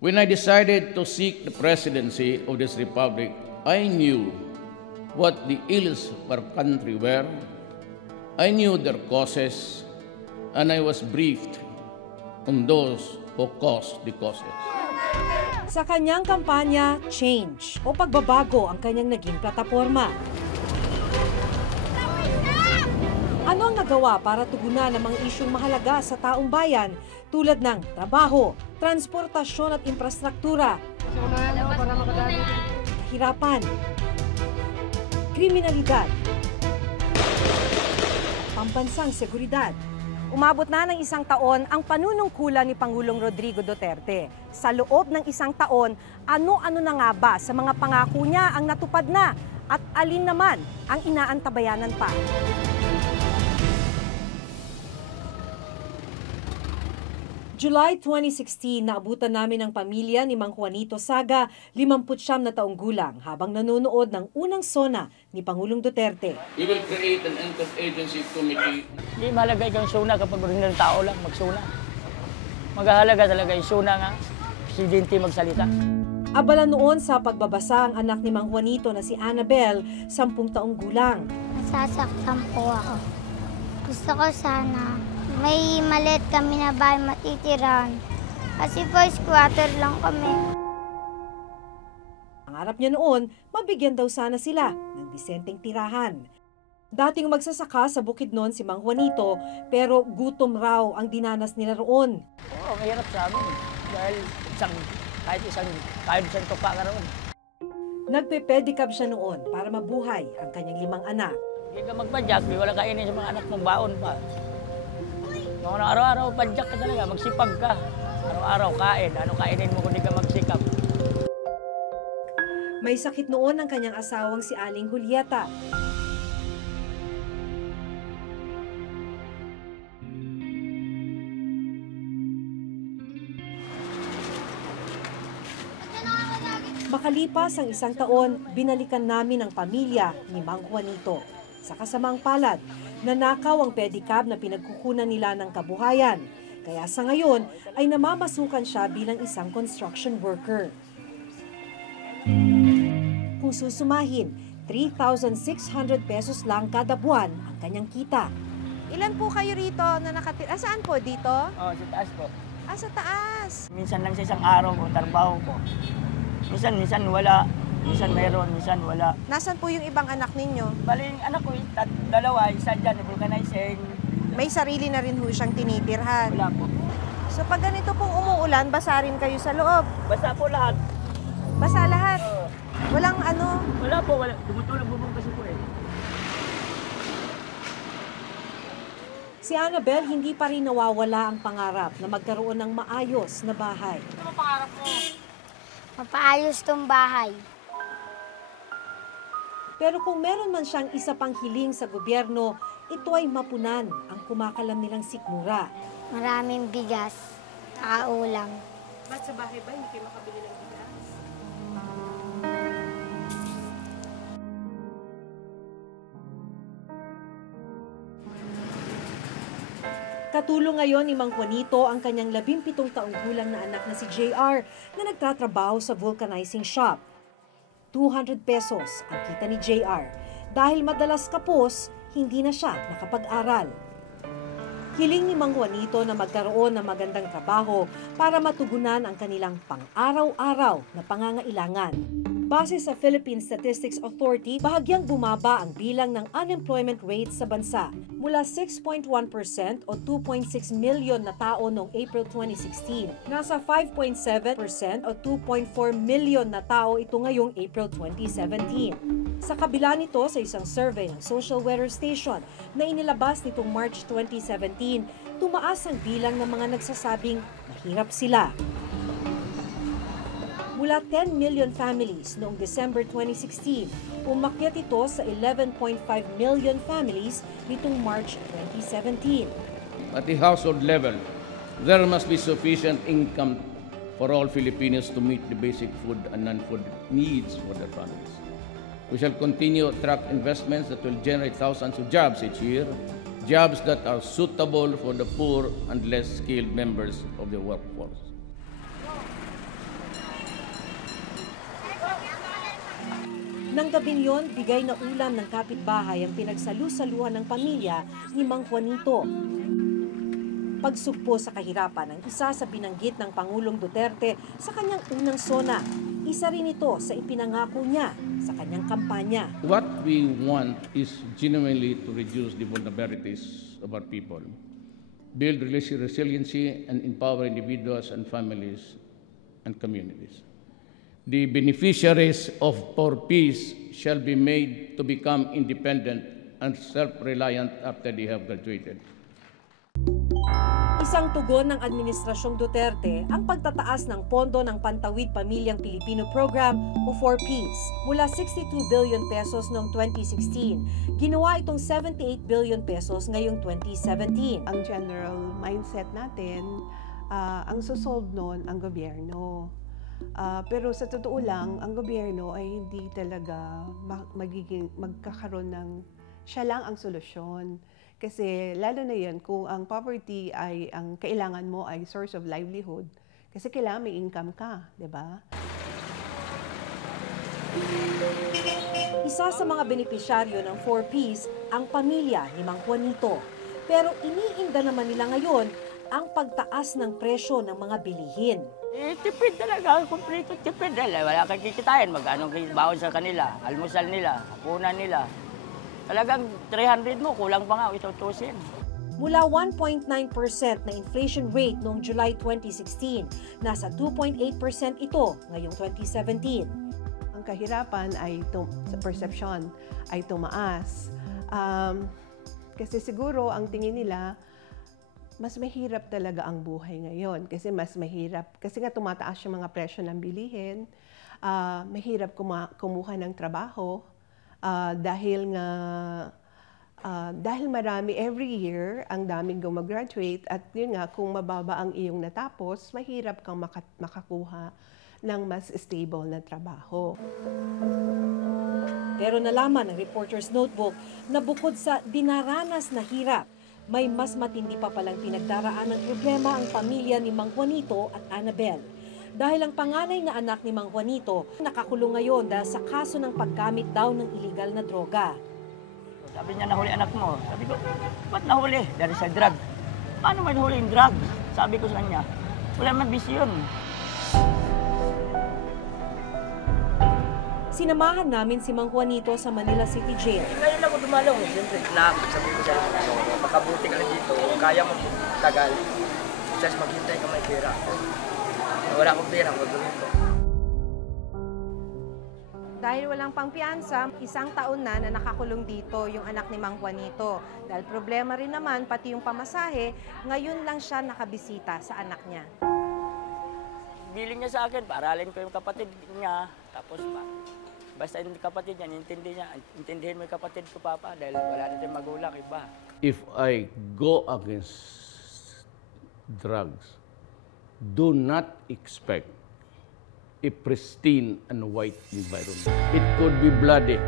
When I decided to seek the presidency of this republic, I knew what the ills of our country were. I knew their causes, and I was briefed on those who caused the causes. Sa kanyang kampanya, change o pagbabago ang kanyang naging plataporma. Ano ang nagawa para tugunan ang mga isyung mahalaga sa taong bayan tulad ng trabaho, transportasyon at infrastruktura, hirapan, kriminalidad, pambansang seguridad? Umabot na ng 1 taon ang panunungkulan ni Pangulong Rodrigo Duterte. Sa loob ng 1 taon, ano-ano na nga ba sa mga pangako niya ang natupad na at alin naman ang inaantabayanan pa? July 2016, naabutan namin ang pamilya ni Mang Juanito Saga, 59 na taong gulang, habang nanonood ng unang SONA ni Pangulong Duterte. We will create an interagency committee. Hindi mahalaga ikaw yung SONA kapag ng tao lang mag-SONA. Maghahalaga talaga yung SONA nga, presidente magsalita. Abala noon sa pagbabasa ang anak ni Mang Juanito na si Annabel, 10 taong gulang. Nasasaktan po ako. Gusto ko sana may maliit kami na bahay matitiran. Kasi po, squatter lang kami. Ang harap niya noon, mabigyan daw sana sila ng disenteng tirahan. Dating magsasaka sa Bukidnon si Mang Juanito, pero gutom raw ang dinanas nila roon. Oo, mahirap sa amin. Dahil kahit isang tuka ka roon. Nagpe-pedicab siya noon para mabuhay ang kanyang 5 anak. Hindi ka magpadyak, di wala kainin sa mga anak mong baon pa. Mga araw-araw, padyak ka talaga, magsipag ka. Araw-araw, kain. Ano kainin mo kung di ka magsikap? May sakit noon ang kanyang asawang si Aling Julieta. Makalipas ang 1 taon, binalikan namin ang pamilya ni Mang Juanito. Sa kasamang palad, nanakaw ang pedicab na pinagkukunan nila ng kabuhayan. Kaya sa ngayon ay namamasukan siya bilang isang construction worker. Kung susumahin, 3,600 pesos lang kada buwan ang kanyang kita. Ilan po kayo rito na nakatira? Saan po? Dito? Oo, sa taas po. Sa taas. Minsan lang sa isang araw ko, trabaho ko. Minsan wala. Minsan mayroon, minsan wala. Nasaan po yung ibang anak ninyo? Bali, yung anak ko, dalawa, isa dyan, vulcanizing. May sarili na rin ho siyang tinitirhan. Wala po. So pag ganito pong umuulan, basa rin kayo sa loob? Basta po lahat. Basa lahat? Walang ano? Wala po, wala. Tumutulog bubong kasi po eh. Si Annabel hindi pa rin nawawala ang pangarap na magkaroon ng maayos na bahay. Ano ang pangarap mo? Mapaayos tong bahay. Pero kung meron man siyang isa pang hiling sa gobyerno, ito ay mapunan ang kumakalam nilang sikmura. Maraming bigas, ulam. Ba't sa bahay ba hindi kayo makabili ng bigas? Katulong ngayon ni Mang Juanito ang kanyang 17 taong gulang na anak na si JR na nagtatrabaho sa vulcanizing shop. 200 pesos ang kita ni JR. Dahil madalas kapos, hindi na siya nakapag-aral. Hiling ni Mang Juanito na magkaroon ng magandang trabaho para matugunan ang kanilang pang-araw-araw na pangangailangan. Base sa Philippine Statistics Authority, bahagyang bumaba ang bilang ng unemployment rate sa bansa. Mula 6.1% o 2.6 million na tao noong April 2016, nasa 5.7% o 2.4 million na tao ito ngayong April 2017. Sa kabila nito, sa isang survey ng Social Weather Station na inilabas nitong March 2017, tumaas ang bilang ng mga nagsasabing mahirap sila. Mula 10 million families noong December 2016, umakyat ito sa 11.5 million families nitong March 2017. At the household level, there must be sufficient income for all Filipinos to meet the basic food and non-food needs for their families. We shall continue to attract investments that will generate thousands of jobs each year, jobs that are suitable for the poor and less skilled members of the workforce. Nang gabing yon, bigay na ulam ng kapitbahay ang pinagsalu-saluhan ng pamilya ni Mang Juanito. Pagsugpo sa kahirapan ng isa sa binanggit ng Pangulong Duterte sa kanyang unang SONA. Isa rin ito sa ipinangako niya sa kanyang kampanya. What we want is genuinely to reduce the vulnerabilities of our people, build resiliency, and empower individuals and families and communities. The beneficiaries of Poor Peace shall be made to become independent and self-reliant after they have graduated. Isang tugon ng Administrasyong Duterte ang pagtataas ng pondo ng Pantawid Pamilyang Pilipino Program o 4Ps. Mula 62 billion pesos noong 2016, ginawa itong 78 billion pesos ngayong 2017. Ang general mindset natin, ang susolve nun ang gobyerno. Pero sa totoo lang, ang gobyerno ay hindi talaga magkakaroon ng siya lang ang solusyon. Kasi lalo na yan, kung ang poverty ay, ang kailangan mo ay source of livelihood, kasi kailangan may income ka, di ba? Isa sa mga benepisyaryo ng 4Ps ang pamilya ni Mang Juanito. Pero iniinda naman nila ngayon ang pagtaas ng presyo ng mga bilihin. Tipid talaga, kompleto tipid. Wala kang kikitain, mag-anong baon sa kanila, almusal nila, hapunan nila. Talagang 300 mo, kulang pa nga, itutusin. Mula 1.9% na inflation rate noong July 2016, nasa 2.8% ito ngayong 2017. Ang kahirapan ay, sa perception, ay tumaas. Kasi siguro ang tingin nila, mas mahirap talaga ang buhay ngayon. Kasi mas mahirap, kasi nga tumataas yung mga presyo ng bilihin, mahirap kumuha ng trabaho, dahil marami every year ang daming gumagraduate at yun nga kung mababa ang iyong natapos, mahirap kang makakuha ng mas stable na trabaho. Pero nalaman ng Reporter's Notebook na bukod sa dinaranas na hirap, may mas matindi pa palang pinagdaraan ng problema ang pamilya ni Mang Juanito at Annabel. Dahil ang panganay na anak ni Mang Juanito nakakulong ngayon dahil sa kaso ng paggamit daw ng iligal na droga. Sabi niya, nahuli anak mo. Sabi ko, ba't nahuli? Dahil sa drug. Paano may nahuli yung drug? Sabi ko sa kanya, wala man bisyon. Sinamahan namin si Mang Juanito sa Manila City Jail. Ngayon ako dumalaw. Siyempre, sabi ko sa makabuti ka na dito, kaya mo tagal. Just maghintay ka may pera. Wala akong pera, gagawin ko. Dahil walang pangpiyansa, 1 taon na nakakulong dito yung anak ni Mang Juanito. Dahil problema rin naman, pati yung pamasahe, ngayon lang siya nakabisita sa anak niya. Biling niya sa akin, paaralin ko yung kapatid niya. Tapos basta yung kapatid niya, intindihin mo yung kapatid ko, Papa, dahil wala na tayong magulang, iba. If I go against drugs, do not expect a pristine and white environment. It could be bloody.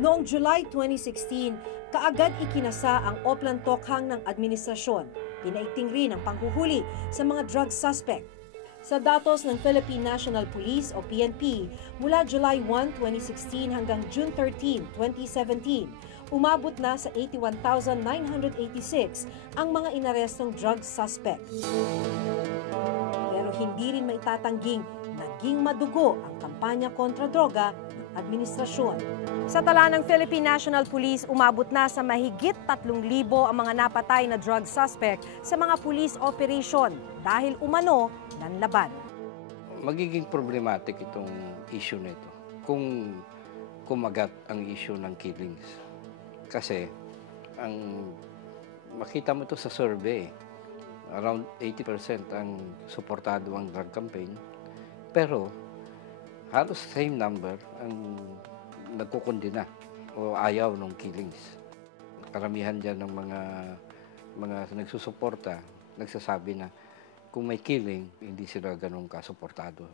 Noong July 2016, kaagad ikinasa ang Oplan Tokhang ng administrasyon. Pinaigting rin ang panghuhuli sa mga drug suspect. Sa datos ng Philippine National Police o PNP, mula July 1, 2016 hanggang June 13, 2017, umabot na sa 81,986 ang mga inarestong drug suspect. Pero hindi rin maitatangging naging madugo ang kampanya kontra droga ng administrasyon. Sa tala ng Philippine National Police, umabot na sa mahigit 3,000 ang mga napatay na drug suspect sa mga police operation dahil umano nanlaban. Magiging problematic itong issue nito kung kumagat ang issue ng killings. Kasi ang makita mo ito sa survey, around 80% ang suportado ang drug campaign, pero halos same number ang nagkukondina o ayaw ng killings. Karamihan dyan ng mga nagsusuporta, nagsasabi na kung may killing, hindi sila ganun kasuportado.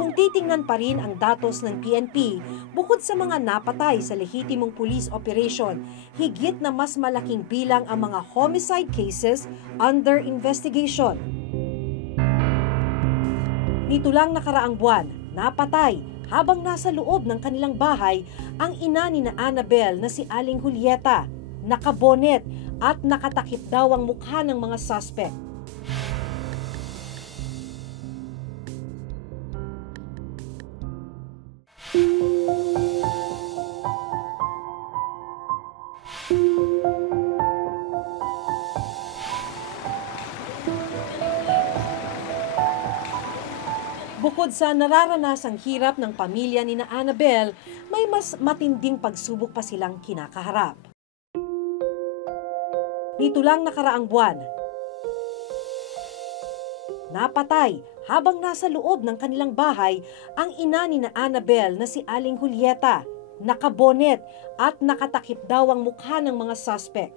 Kung titingnan pa rin ang datos ng PNP, bukod sa mga napatay sa lehitimong police operation, higit na mas malaking bilang ang mga homicide cases under investigation. Nito lang nakaraang buwan, napatay habang nasa loob ng kanilang bahay ang ina ni na Annabel na si Aling Julieta. Nakabonet at nakatakip daw ang mukha ng mga suspect. Bukod sa nararanasang hirap ng pamilya ni na Annabel, may mas matinding pagsubok pa silang kinakaharap. Nito lang nakaraang buwan, napatay habang nasa loob ng kanilang bahay ang ina ni na Annabel na si Aling Julieta. Nakabonet at nakatakip daw ang mukha ng mga suspect.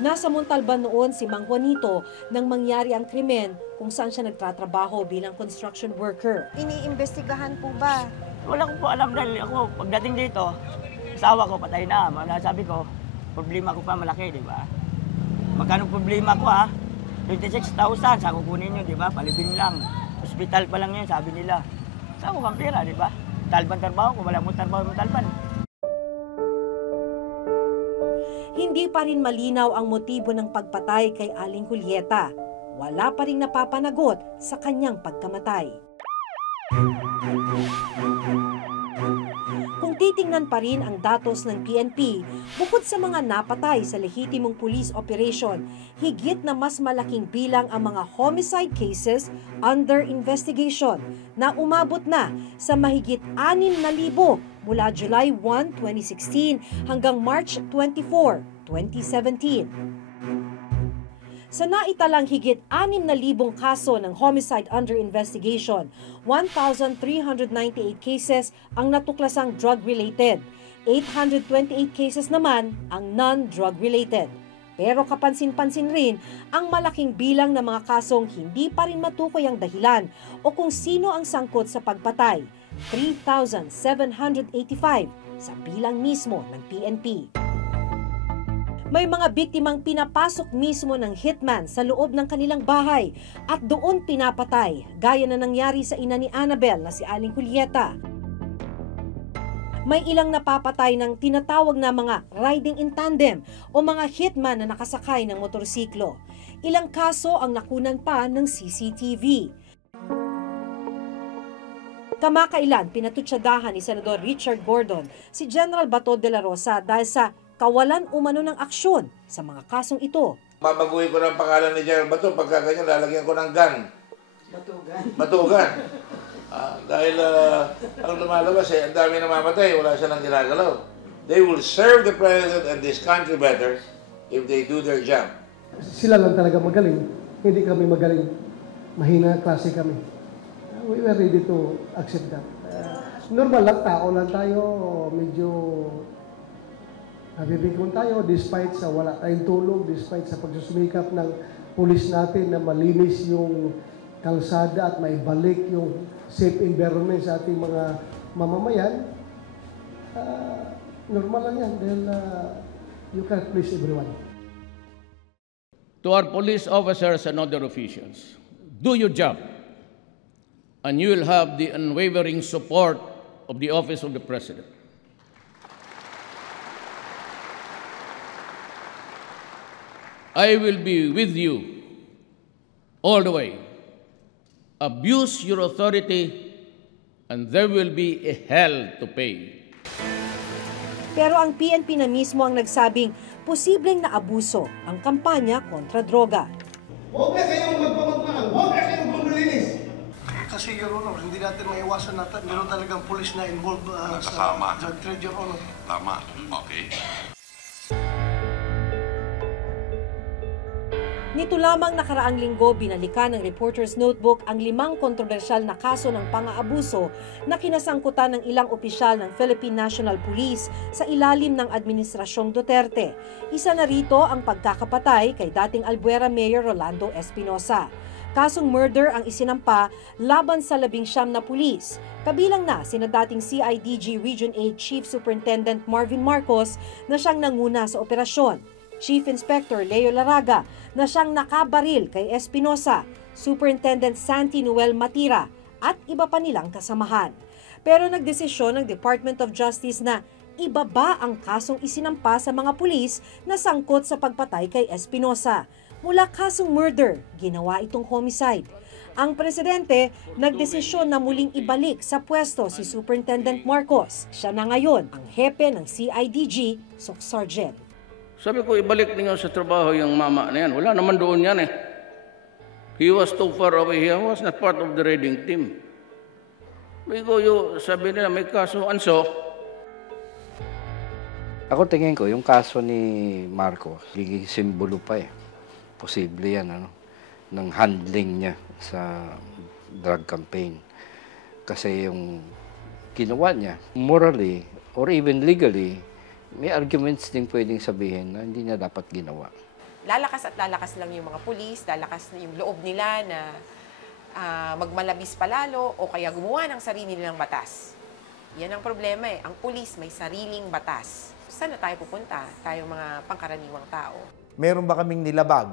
Nasa Montalban noon si Mang Juanito nang mangyari ang krimen kung saan siya nagtatrabaho bilang construction worker. Iniimbestigahan po ba? Wala ko po alam dahil ako pagdating dito, asawa ko patay na. Sabi ko, problema ko pa malaki, di ba? Magkano problema ko ha? 26,000 sa kukunin nyo, di ba? Palibing lang. Hospital pa lang yun, sabi nila. Saan ko kang pera, di ba? Talban trabaho ko, wala mo trabaho mo talban. Hindi pa rin malinaw ang motibo ng pagpatay kay Aling Julieta. Wala pa rin napapanagot sa kanyang pagkamatay. Kung titingnan pa rin ang datos ng PNP, bukod sa mga napatay sa lehitimong police operation, higit na mas malaking bilang ang mga homicide cases under investigation na umabot na sa mahigit 6,000 mula July 1, 2016 hanggang March 24, 2017. Sa naitalang higit 6,000 kaso ng homicide under investigation, 1,398 cases ang natuklasang drug-related. 828 cases naman ang non-drug-related. Pero kapansin-pansin rin ang malaking bilang ng mga kasong hindi pa rin matukoy ang dahilan o kung sino ang sangkot sa pagpatay. 3,785 sa bilang mismo ng PNP. May mga biktimang pinapasok mismo ng hitman sa loob ng kanilang bahay at doon pinapatay, gaya na nangyari sa ina ni Annabel na si Aling Julieta. May ilang napapatay ng tinatawag na mga riding in tandem o mga hitman na nakasakay ng motorsiklo. Ilang kaso ang nakunan pa ng CCTV. Kamakailan pinatutsadahan ni Senador Richard Gordon si General Bato de la Rosa dahil sa kawalan umano ng aksyon sa mga kasong ito. Babaguhin ko ng pangalan ni General Bato, pagka ganyan lalagyan ko ng gun. Batugan. Dahil ang lumalabas ang dami namamatay, wala silang ginagalaw. They will serve the President and this country better if they do their job. Sila lang talaga magaling, hindi kami magaling. Mahina klase kami. We were ready to accept that. Normal lang, tao lang tayo, medyo nabibigyan tayo despite sa wala tayong tulong, despite sa pagsusumikap ng pulis natin na malinis yung kalsada at maibalik yung safe environment sa ating mga mamamayan. Normal lang yan dahil you can't please everyone. To our police officers and other officials, do your job and you will have the unwavering support of the Office of the President. I will be with you all the way. Abuse your authority and there will be a hell to pay. Pero ang PNP na mismo ang nagsabing posibleng naabuso ang kampanya kontra droga. Huwag na kayong magpapagpahal, huwag na kayong bumalinis. Kasi Your Honor, hindi natin maiwasan na meron talagang pulis na involved sa drug trade, Your Honor. Tama, okay. Nito lamang nakaraang linggo, binalikan ng Reporter's Notebook ang 5 kontrobersyal na kaso ng pang-aabuso na kinasangkutan ng ilang opisyal ng Philippine National Police sa ilalim ng Administrasyong Duterte. Isa na rito ang pagkakapatay kay dating Albuera Mayor Rolando Espinosa. Kasong murder ang isinampa laban sa 19 na pulis. Kabilang na sina dating CIDG Region 8 Chief Superintendent Marvin Marcos na siyang nanguna sa operasyon, Chief Inspector Leo Laraga na siyang nakabaril kay Espinosa, Superintendent Santi Noel Matira at iba pa nilang kasamahan. Pero nagdesisyon ng Department of Justice na ibaba ang kasong isinampa sa mga pulis na sangkot sa pagpatay kay Espinosa. Mula kasong murder, ginawa itong homicide. Ang presidente nagdesisyon na muling ibalik sa pwesto si Superintendent Marcos. Siya na ngayon ang hepe ng CIDG, SOC Sergeant. Sabi ko, ibalik ninyo sa trabaho yung mama na yan. Wala naman doon yan eh. He was too far away. He was not part of the raiding team. Sabi nila, may kaso, anso. Ako tingin ko, yung kaso ni Marcos, liging simbolo pa eh. Posible yan, ng handling niya sa drug campaign. Kasi yung ginawa niya, morally or even legally, may arguments din pwedeng sabihin na hindi niya dapat ginawa. Lalakas at lalakas lang yung mga pulis, lalakas na yung loob nila na magmalabis palalo o kaya gumawa ng sarili nilang batas. Yan ang problema eh. Ang pulis may sariling batas. Saan na tayo pupunta? Tayong mga pangkaraniwang tao. Meron ba kaming nilabag?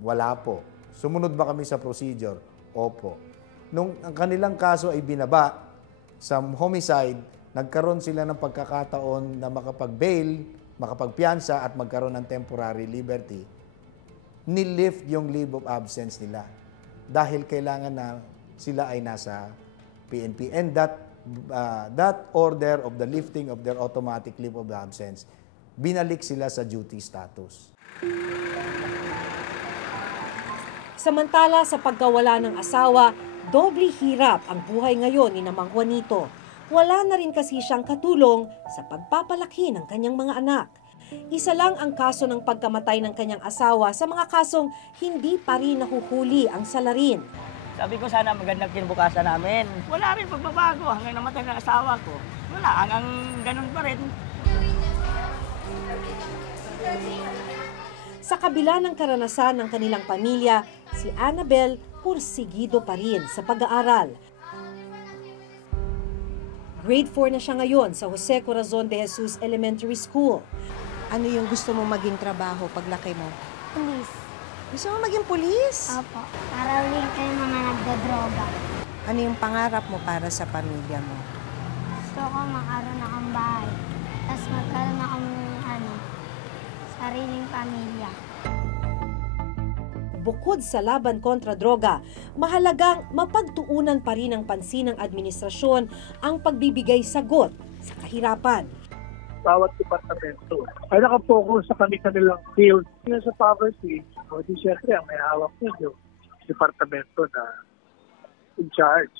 Wala po. Sumunod ba kami sa procedure? Opo. Nung ang kanilang kaso ay binaba sa homicide, nagkaroon sila ng pagkakataon na makapag-bail, makapagpiyansa at magkaroon ng temporary liberty. Nilift yung leave of absence nila dahil kailangan na sila ay nasa PNP. And that order of the lifting of their automatic leave of absence, binalik sila sa duty status. Samantala sa pagkawala ng asawa, doble hirap ang buhay ngayon ni Mang Juanito. Wala na rin kasi siyang katulong sa pagpapalaki ng kanyang mga anak. Isa lang ang kaso ng pagkamatay ng kanyang asawa sa mga kasong hindi pa rin nahuhuli ang salarin. Sabi ko sana magandang kinabukasan namin. Wala rin pagbabago hanggang namatay ng asawa ko. Wala, hanggang ganun pa rin. Sa kabila ng karanasan ng kanilang pamilya, si Annabel pursigido pa rin sa pag-aaral. Grade 4 na siya ngayon sa Jose Corazon de Jesus Elementary School. Ano yung gusto mong maging trabaho paglaki mo? Pulis. Gusto mo maging pulis? Opo. Para uling kayo mga nagdodroga. Ano yung pangarap mo para sa pamilya mo? Gusto ko makaroon akong bahay. Tapos magkaroon akong sariling pamilya. Bukod sa laban kontra droga, mahalagang mapagtuunan pa rin ng pansin ng administrasyon ang pagbibigay sagot sa kahirapan. Bawat departamento ay nakapokus sa kanilang field. Yung sa poverty, o di syempre ang may hawak nyo yung departamento na in charge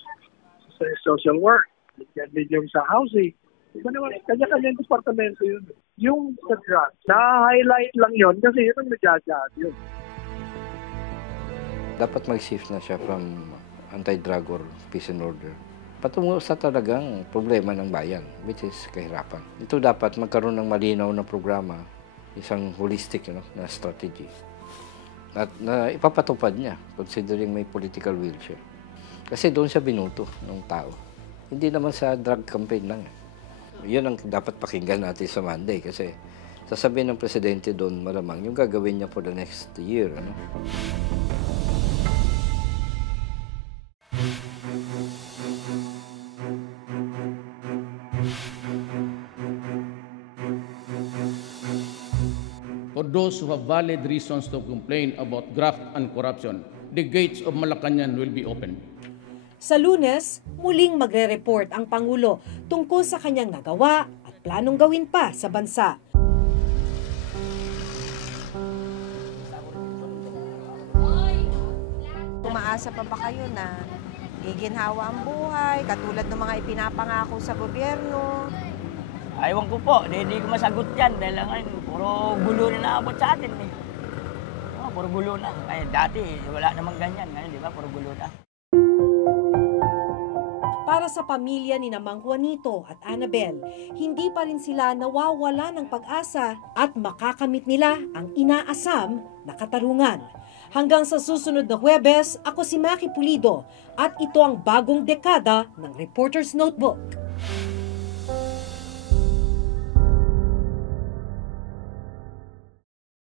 sa social work. Yan din yung sa housing. Iba naman, kanya-kanyang departamento yun. Yung sa drugs, na-highlight lang yun kasi yun ang nagjajahan yun. Dapat mag-shift na siya from anti-drug or peace and order patungo sa talagang problema ng bayan, which is kahirapan. Ito dapat magkaroon ng malinaw na programa, isang holistic na strategy. At na ipapatupad niya, considering may political will siya. Kasi doon siya binuto ng tao. Hindi naman sa drug campaign lang. Yun ang dapat pakinggan natin sa Monday kasi sasabihin ng presidente doon malamang yung gagawin niya for the next year. For those who have valid reasons to complain about graft and corruption, the gates of Malacañang will be open. Sa Lunes, muling magre-report ang Pangulo tungkol sa kanyang nagawa at planong gawin pa sa bansa. Umaasa pa ba kayo na giginhawa ang buhay, katulad ng mga ipinapangako sa gobyerno? Ewan ko po, hindi ko masagot yan dahil ngayon puro gulo na naabot sa atin eh. Puro gulo na. Ay, dati wala namang ganyan, ngayon di ba, puro gulo na. Para sa pamilya ni Mang Juanito at Annabel, hindi pa rin sila nawawala ng pag-asa at makakamit nila ang inaasam na katarungan. Hanggang sa susunod na Huwebes, ako si Maki Pulido at ito ang bagong dekada ng Reporter's Notebook.